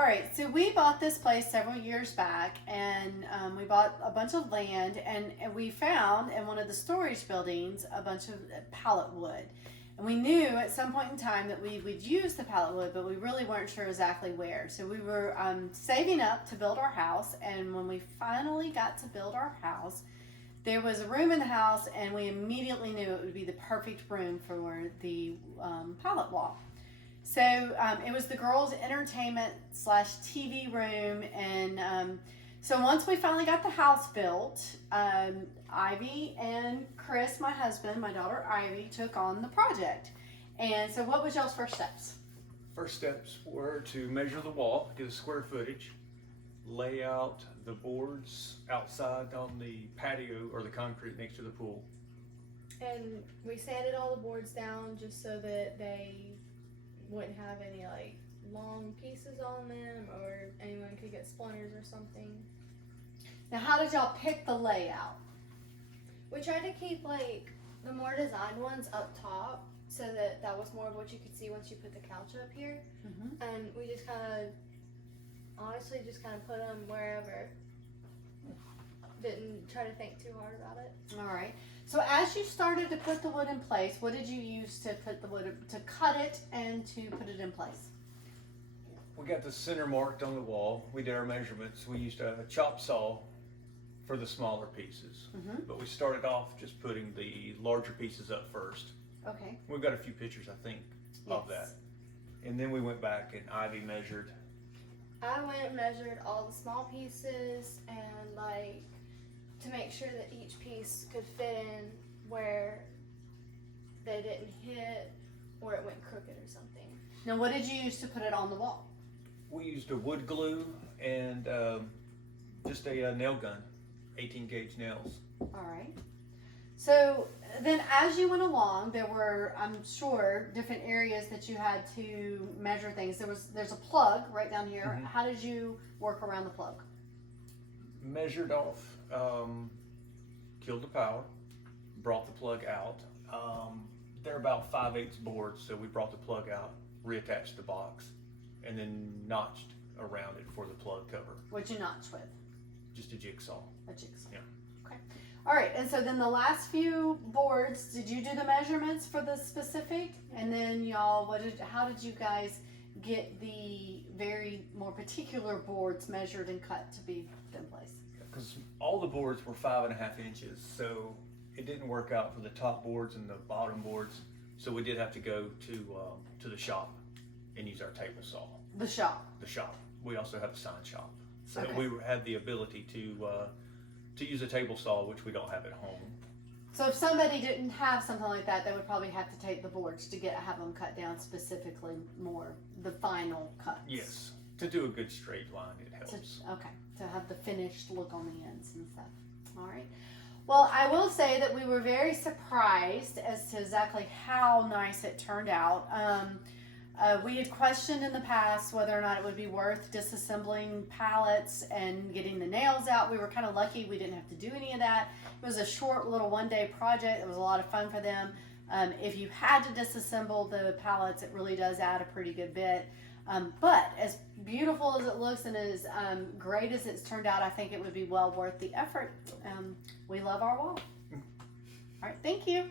All right, so we bought this place several years back, and we bought a bunch of land, and we found in one of the storage buildings a bunch of pallet wood. And we knew at some point in time that we would use the pallet wood, but we really weren't sure exactly where. So we were saving up to build our house, and when we finally got to build our house, there was a room in the house, and we immediately knew it would be the perfect room for the pallet wall. So it was the girls' entertainment / TV room, and so once we finally got the house built, Ivy and Chris, my husband, my daughter Ivy, took on the project. And so, what was y'all's first steps? First steps were to measure the wall, get a square footage, lay out the boards outside on the patio or the concrete next to the pool. And we sanded all the boards down just so that they wouldn't have any like long pieces on them or anyone could get splinters or something. Now, how did y'all pick the layout? We tried to keep like the more designed ones up top so that that was more of what you could see once you put the couch up here. Mm-hmm. And we just kind of honestly just kind of put them wherever. Didn't try to think too hard about it. All right. So as you started to put the wood in place, what did you use to put the wood, to cut it and to put it in place? We got the center marked on the wall. We did our measurements. We used a chop saw for the smaller pieces, but we started off just putting the larger pieces up first. Okay. We've got a few pictures, I think, of that. And then we went back and Ivy measured. I went and measured all the small pieces and like to make sure that each piece could fit in where they didn't hit or it went crooked or something. Now, what did you use to put it on the wall? We used a wood glue and just a nail gun, 18 gauge nails. All right. So then as you went along, there were, I'm sure, different areas that you had to measure things. There's a plug right down here. Mm-hmm. How did you work around the plug? Measured off, killed the power, brought the plug out. They're about 5/8 boards, so we brought the plug out, reattached the box, and then notched around it for the plug cover. What'd you notch with? Just a jigsaw. A jigsaw. Yeah. Okay. All right. And so then the last few boards, did you do the measurements for the specific? And then y'all, how did you guys get the very more particular boards measured and cut to be in place? Because all the boards were 5.5 inches, so it didn't work out for the top boards and the bottom boards. So we did have to go to the shop and use our table saw. The shop. The shop. We also have a sign shop, so Okay. we had the ability to use a table saw, which we don't have at home. So if somebody didn't have something like that, they would probably have to take the boards to have them cut down specifically more, the final cuts. Yes, to do a good straight line, it helps. To have the finished look on the ends and stuff. All right. Well, I will say that we were very surprised as to exactly how nice it turned out. We had questioned in the past whether or not it would be worth disassembling pallets and getting the nails out. We were kind of lucky we didn't have to do any of that. It was a short little one-day project. It was a lot of fun for them. If you had to disassemble the pallets, it really does add a pretty good bit. But as beautiful as it looks and as great as it's turned out, I think it would be well worth the effort. We love our wall. All right, thank you.